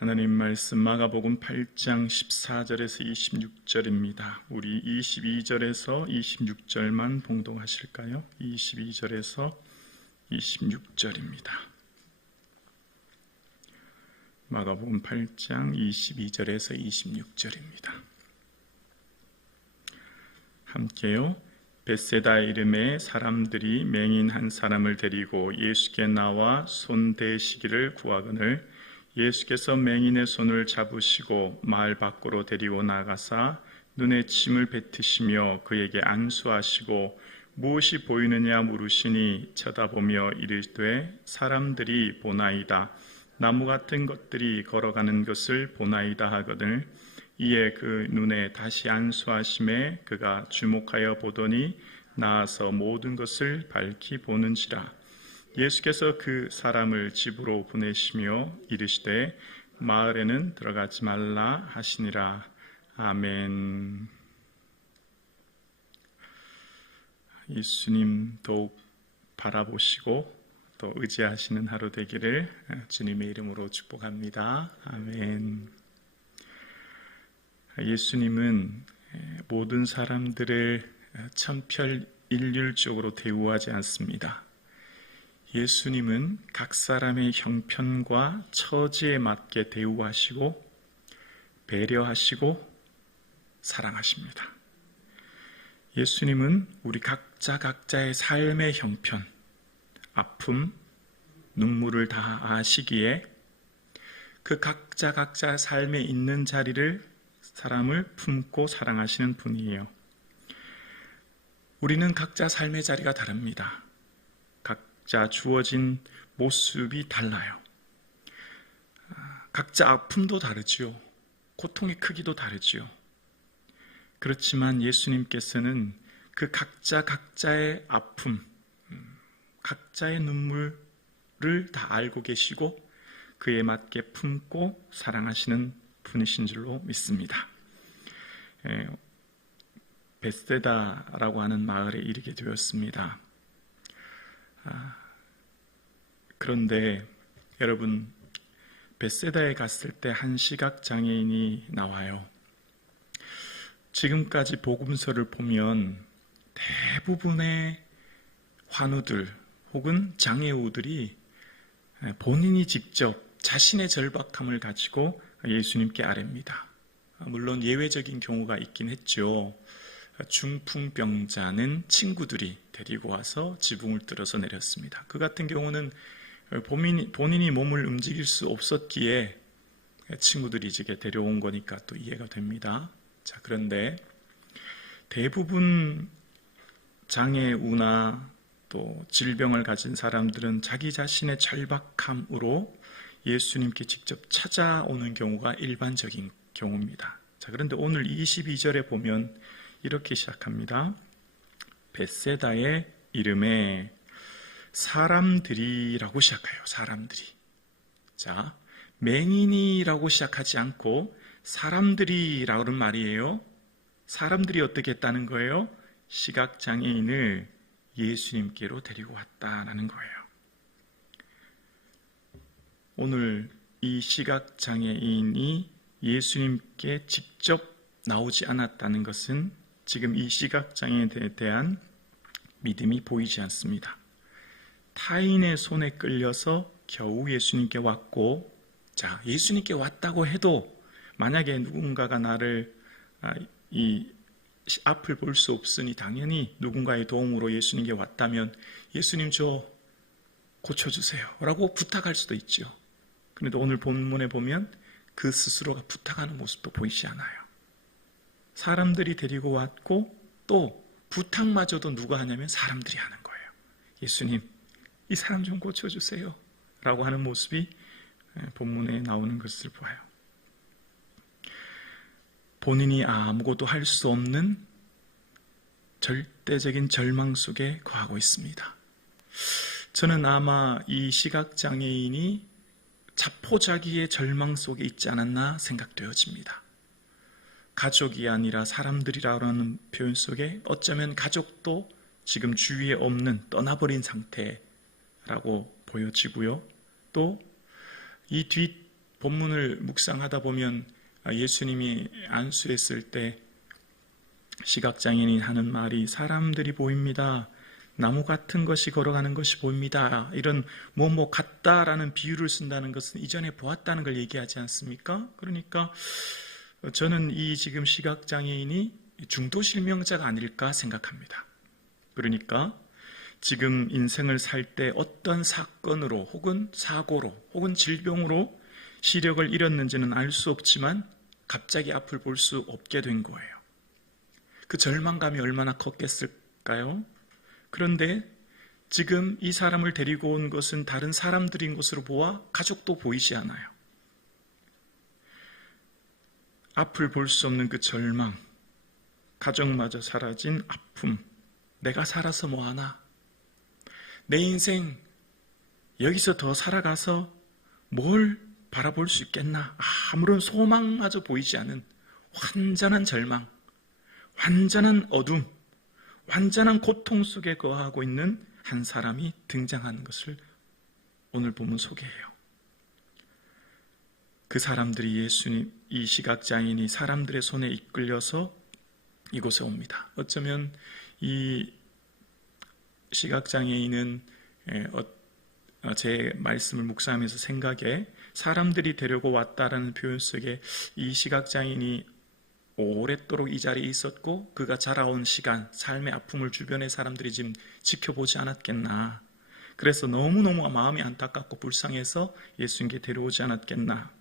하나님 말씀 마가복음 8장 14절에서 26절입니다. 우리 22절에서 26절만 봉독하실까요? 22절에서 26절입니다. 마가복음 8장 22절에서 26절입니다. 함께요. 벳세다 이름의 사람들이 맹인 한 사람을 데리고 예수께 나와 손 대시기를 구하거늘 예수께서 맹인의 손을 잡으시고 마을 밖으로 데리고 나가사 눈에 침을 뱉으시며 그에게 안수하시고 무엇이 보이느냐 물으시니 쳐다보며 이르되 사람들이 보나이다. 나무 같은 것들이 걸어가는 것을 보나이다 하거늘 이에 그 눈에 다시 안수하심에 그가 주목하여 보더니 나아서 모든 것을 밝히 보는지라. 예수께서 그 사람을 집으로 보내시며 이르시되 마을에는 들어가지 말라 하시니라. 아멘. 예수님 더욱 바라보시고 또 의지하시는 하루 되기를 주님의 이름으로 축복합니다. 아멘. 예수님은 모든 사람들을 천편일률적으로 대우하지 않습니다. 예수님은 각 사람의 형편과 처지에 맞게 대우하시고 배려하시고 사랑하십니다. 예수님은 우리 각자의 삶의 형편, 아픔, 눈물을 다 아시기에 그 각자 삶에 있는 자리를 사람을 품고 사랑하시는 분이에요. 우리는 각자 삶의 자리가 다릅니다. 각자 주어진 모습이 달라요. 각자 아픔도 다르지요. 고통의 크기도 다르지요. 그렇지만 예수님께서는 그 각자의 아픔, 각자의 눈물을 다 알고 계시고 그에 맞게 품고 사랑하시는 분이신 줄로 믿습니다. 벳세다라고 하는 마을에 이르게 되었습니다. 그런데 여러분, 벳세다에 갔을 때 한 시각장애인이 나와요. 지금까지 복음서를 보면 대부분의 환우들 혹은 장애우들이 본인이 직접 자신의 절박함을 가지고 예수님께 아뢰입니다. 물론 예외적인 경우가 있긴 했죠. 중풍병자는 친구들이 데리고 와서 지붕을 뚫어서 내렸습니다. 그 같은 경우는 본인이 몸을 움직일 수 없었기에 친구들이 이제 데려온 거니까 또 이해가 됩니다. 자, 그런데 대부분 장애우나 또 질병을 가진 사람들은 자기 자신의 절박함으로 예수님께 직접 찾아오는 경우가 일반적인 경우입니다. 자, 그런데 오늘 22절에 보면 이렇게 시작합니다. 벳세다의 이름에 사람들이라고 시작해요. 사람들이. 자, 맹인이라고 시작하지 않고 사람들이라는 말이에요. 사람들이 어떻게 했다는 거예요? 시각장애인을 예수님께로 데리고 왔다는 거예요. 오늘 이 시각장애인이 예수님께 직접 나오지 않았다는 것은 지금 이 시각장애인에 대한 믿음이 보이지 않습니다. 타인의 손에 끌려서 겨우 예수님께 왔고, 자, 예수님께 왔다고 해도 만약에 누군가가 나를 이 앞을 볼 수 없으니 당연히 누군가의 도움으로 예수님께 왔다면 예수님 저 고쳐주세요 라고 부탁할 수도 있죠. 그런데 오늘 본문에 보면 그 스스로가 부탁하는 모습도 보이지 않아요. 사람들이 데리고 왔고 또 부탁마저도 누가 하냐면 사람들이 하는 거예요. 예수님 이 사람 좀 고쳐주세요 라고 하는 모습이 본문에 나오는 것을 보아요. 본인이 아무것도 할 수 없는 절대적인 절망 속에 거하고 있습니다. 저는 아마 이 시각장애인이 자포자기의 절망 속에 있지 않았나 생각되어집니다. 가족이 아니라 사람들이라는 표현 속에 어쩌면 가족도 지금 주위에 없는 떠나버린 상태라고 보여지고요. 또 이 본문을 묵상하다 보면 예수님이 안수했을 때 시각장애인이 하는 말이 사람들이 보입니다. 나무 같은 것이 걸어가는 것이 보입니다. 이런 뭐 같다라는 비유를 쓴다는 것은 이전에 보았다는 걸 얘기하지 않습니까? 그러니까 저는 이 지금 시각장애인이 중도실명자가 아닐까 생각합니다. 그러니까 지금 인생을 살 때 어떤 사건으로 혹은 사고로 혹은 질병으로 시력을 잃었는지는 알 수 없지만 갑자기 앞을 볼 수 없게 된 거예요. 그 절망감이 얼마나 컸겠을까요? 그런데 지금 이 사람을 데리고 온 것은 다른 사람들인 것으로 보아 가족도 보이지 않아요. 앞을 볼 수 없는 그 절망, 가족마저 사라진 아픔, 내가 살아서 뭐하나? 내 인생 여기서 더 살아가서 뭘 바라볼 수 있겠나? 아무런 소망마저 보이지 않은 완전한 절망, 완전한 어둠, 완전한 고통 속에 거하고 있는 한 사람이 등장하는 것을 오늘 본문 소개해요. 그 사람들이 예수님, 이 시각장애인이 사람들의 손에 이끌려서 이곳에 옵니다. 어쩌면 이 시각장애인은 제 말씀을 묵상하면서 생각에 사람들이 데리고 왔다라는 표현 속에 이 시각장애인이 오랫도록 이 자리에 있었고 그가 자라온 시간, 삶의 아픔을 주변의 사람들이 지금 지켜보지 않았겠나. 그래서 너무너무 마음이 안타깝고 불쌍해서 예수님께 데려오지 않았겠나.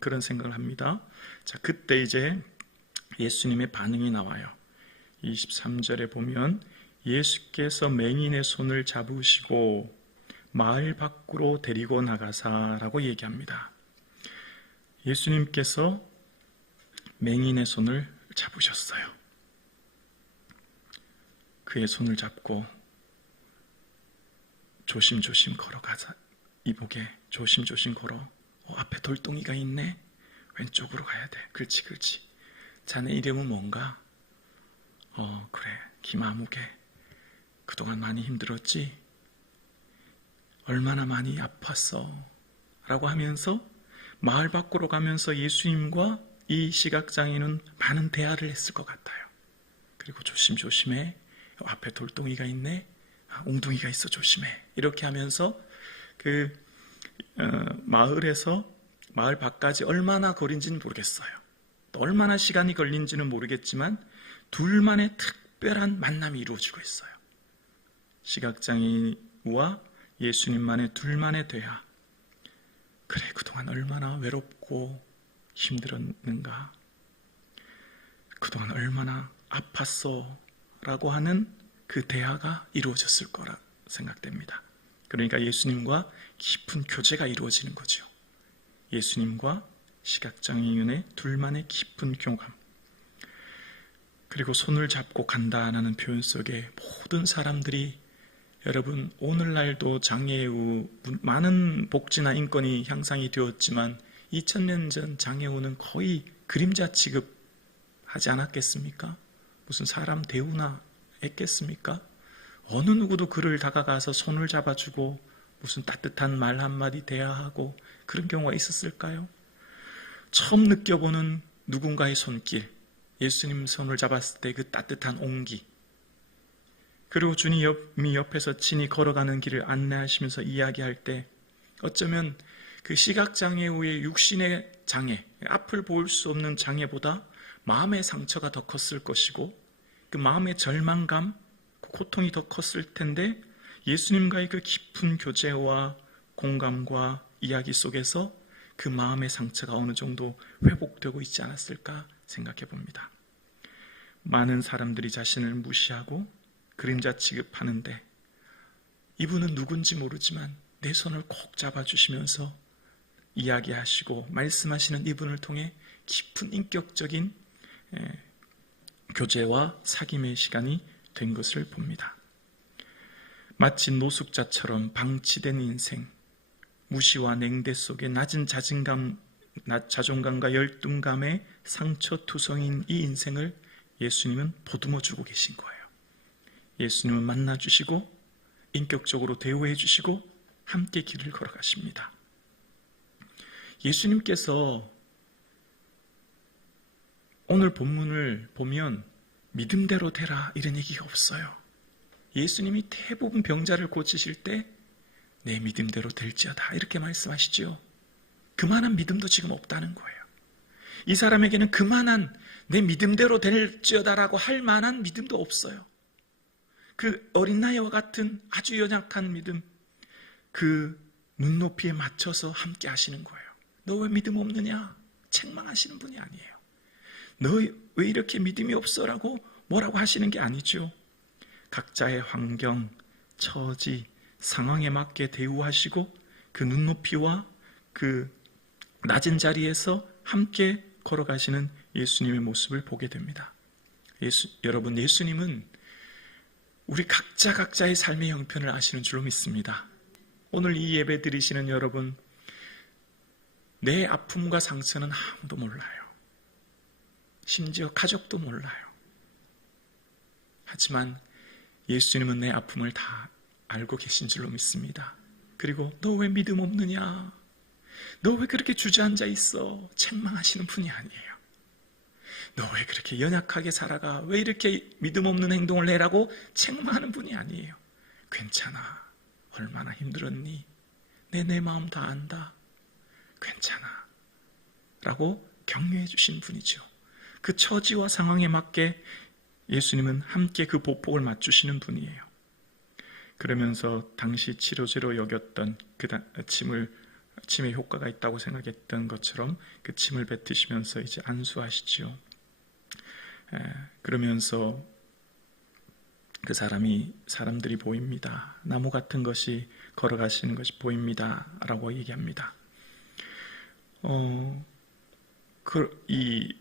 그런 생각을 합니다. 자, 그때 이제 예수님의 반응이 나와요. 23절에 보면 예수께서 맹인의 손을 잡으시고 마을 밖으로 데리고 나가사라고 얘기합니다. 예수님께서 맹인의 손을 잡으셨어요. 그의 손을 잡고 조심조심 걸어가자. 이복에 조심조심 걸어. 앞에 돌덩이가 있네. 왼쪽으로 가야 돼. 그렇지. 자네 이름은 뭔가? 그래. 김아무개. 그동안 많이 힘들었지? 얼마나 많이 아팠어? 라고 하면서 마을 밖으로 가면서 예수님과 이 시각장애인은 많은 대화를 했을 것 같아요. 그리고 조심조심해. 앞에 돌덩이가 있네. 웅둥이가 있어. 조심해. 이렇게 하면서 마을에서 마을 밖까지 얼마나 거리인지는 모르겠어요. 또 얼마나 시간이 걸린지는 모르겠지만 둘만의 특별한 만남이 이루어지고 있어요. 시각장애인과 예수님만의 둘만의 대화. 그래, 그동안 얼마나 외롭고 힘들었는가. 그동안 얼마나 아팠어 라고 하는 그 대화가 이루어졌을 거라 생각됩니다. 그러니까 예수님과 깊은 교제가 이루어지는 거죠. 예수님과 시각장애인의 둘만의 깊은 교감. 그리고 손을 잡고 간다라는 표현 속에 모든 사람들이, 여러분 오늘날도 장애 후 많은 복지나 인권이 향상이 되었지만 2000년 전 장애 후는 거의 그림자 취급하지 않았겠습니까? 무슨 사람 대우나 했겠습니까? 어느 누구도 그를 다가가서 손을 잡아주고 무슨 따뜻한 말 한마디 대화하고 그런 경우가 있었을까요? 처음 느껴보는 누군가의 손길, 예수님 손을 잡았을 때 그 따뜻한 온기, 그리고 주님이 옆에서 친히 걸어가는 길을 안내하시면서 이야기할 때 어쩌면 그 시각장애 후의 육신의 장애, 앞을 볼 수 없는 장애보다 마음의 상처가 더 컸을 것이고 그 마음의 절망감, 그 고통이 더 컸을 텐데 예수님과의 그 깊은 교제와 공감과 이야기 속에서 그 마음의 상처가 어느 정도 회복되고 있지 않았을까 생각해 봅니다. 많은 사람들이 자신을 무시하고 그림자 취급하는데 이분은 누군지 모르지만 내 손을 꼭 잡아주시면서 이야기하시고 말씀하시는 이분을 통해 깊은 인격적인 교제와 사귐의 시간이 된 것을 봅니다. 마치 노숙자처럼 방치된 인생, 무시와 냉대 속에 낮은 자존감과 열등감에 상처투성인 이 인생을 예수님은 보듬어주고 계신 거예요. 예수님은 만나주시고 인격적으로 대우해 주시고 함께 길을 걸어가십니다. 예수님께서 오늘 본문을 보면 믿음대로 되라 이런 얘기가 없어요. 예수님이 대부분 병자를 고치실 때 내 믿음대로 될지어다 이렇게 말씀하시죠. 그만한 믿음도 지금 없다는 거예요. 이 사람에게는 그만한 내 믿음대로 될지어다라고 할 만한 믿음도 없어요. 그 어린 나이와 같은 아주 연약한 믿음, 그 눈높이에 맞춰서 함께 하시는 거예요. 너 왜 믿음 없느냐? 책망하시는 분이 아니에요. 너 왜 이렇게 믿음이 없어라고 뭐라고 하시는 게 아니죠. 각자의 환경, 처지, 상황에 맞게 대우하시고 그 눈높이와 그 낮은 자리에서 함께 걸어가시는 예수님의 모습을 보게 됩니다. 여러분, 예수님은 우리 각자의 삶의 형편을 아시는 줄로 믿습니다. 오늘 이 예배 드리시는 여러분, 내 아픔과 상처는 아무도 몰라요. 심지어 가족도 몰라요. 하지만 예수님은 내 아픔을 다 알고 계신 줄로 믿습니다. 그리고 너 왜 믿음 없느냐? 너 왜 그렇게 주저앉아 있어? 책망하시는 분이 아니에요. 너 왜 그렇게 연약하게 살아가? 왜 이렇게 믿음 없는 행동을 해라고 책망하는 분이 아니에요. 괜찮아. 얼마나 힘들었니? 내 마음 다 안다. 괜찮아. 라고 격려해 주신 분이죠. 그 처지와 상황에 맞게 예수님은 함께 그 보폭을 맞추시는 분이에요. 그러면서 당시 치료제로 여겼던 그 침에 효과가 있다고 생각했던 것처럼 그 침을 뱉으시면서 이제 안수하시죠. 그러면서 그 사람들이 보입니다. 나무 같은 것이 걸어가시는 것이 보입니다. 라고 얘기합니다. 이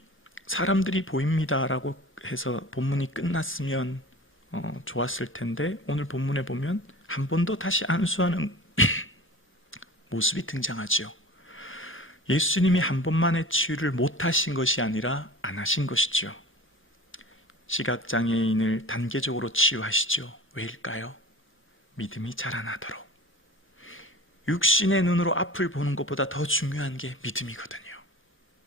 사람들이 보입니다. 라고 해서 본문이 끝났으면 좋았을 텐데 오늘 본문에 보면 한 번 더 다시 안수하는 모습이 등장하죠. 예수님이 한 번만의 치유를 못하신 것이 아니라 안 하신 것이죠. 시각장애인을 단계적으로 치유하시죠. 왜일까요? 믿음이 자라나도록. 육신의 눈으로 앞을 보는 것보다 더 중요한 게 믿음이거든요.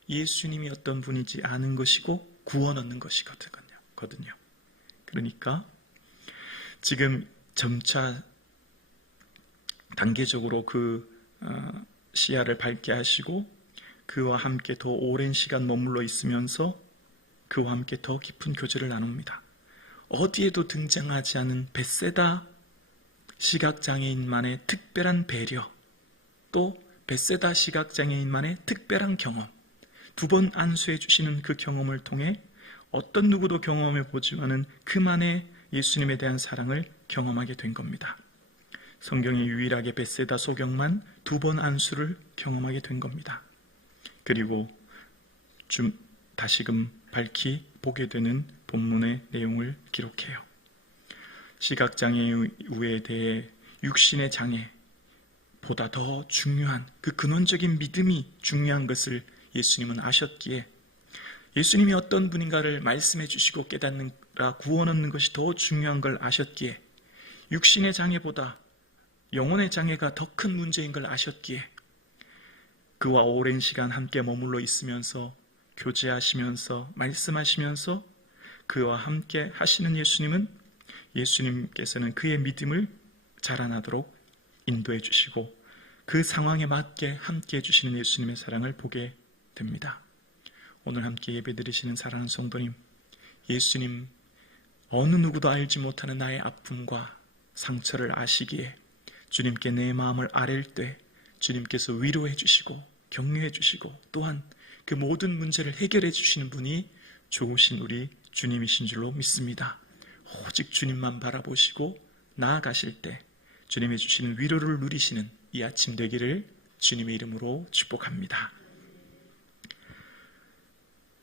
예수님이 어떤 분인지 아는 것이고 구원 얻는 것이거든요. 그러니까 지금 점차 단계적으로 그 시야를 밝게 하시고 그와 함께 더 오랜 시간 머물러 있으면서 그와 함께 더 깊은 교제를 나눕니다. 어디에도 등장하지 않은 벳세다 시각장애인만의 특별한 배려, 또 벳세다 시각장애인만의 특별한 경험, 2번 안수해 주시는 그 경험을 통해 어떤 누구도 경험해 보지만은 그만의 예수님에 대한 사랑을 경험하게 된 겁니다. 성경에 유일하게 벳세다 소경만 2번 안수를 경험하게 된 겁니다. 그리고 다시금 밝히 보게 되는 본문의 내용을 기록해요. 시각장애에 대해 육신의 장애보다 더 중요한 그 근원적인 믿음이 중요한 것을 예수님은 아셨기에 예수님이 어떤 분인가를 말씀해 주시고 깨닫는라 구원 얻는 것이 더 중요한 걸 아셨기에 육신의 장애보다 영혼의 장애가 더 큰 문제인 걸 아셨기에 그와 오랜 시간 함께 머물러 있으면서 교제하시면서 말씀하시면서 그와 함께 하시는 예수님께서는 그의 믿음을 자라나도록 인도해 주시고 그 상황에 맞게 함께 해주시는 예수님의 사랑을 보게 됩니다. 오늘 함께 예배드리시는 사랑하는 성도님, 예수님 어느 누구도 알지 못하는 나의 아픔과 상처를 아시기에 주님께 내 마음을 아랠 때 주님께서 위로해 주시고 격려해 주시고 또한 그 모든 문제를 해결해 주시는 분이 좋으신 우리 주님이신 줄로 믿습니다. 오직 주님만 바라보시고 나아가실 때 주님이 주시는 위로를 누리시는 이 아침 되기를 주님의 이름으로 축복합니다.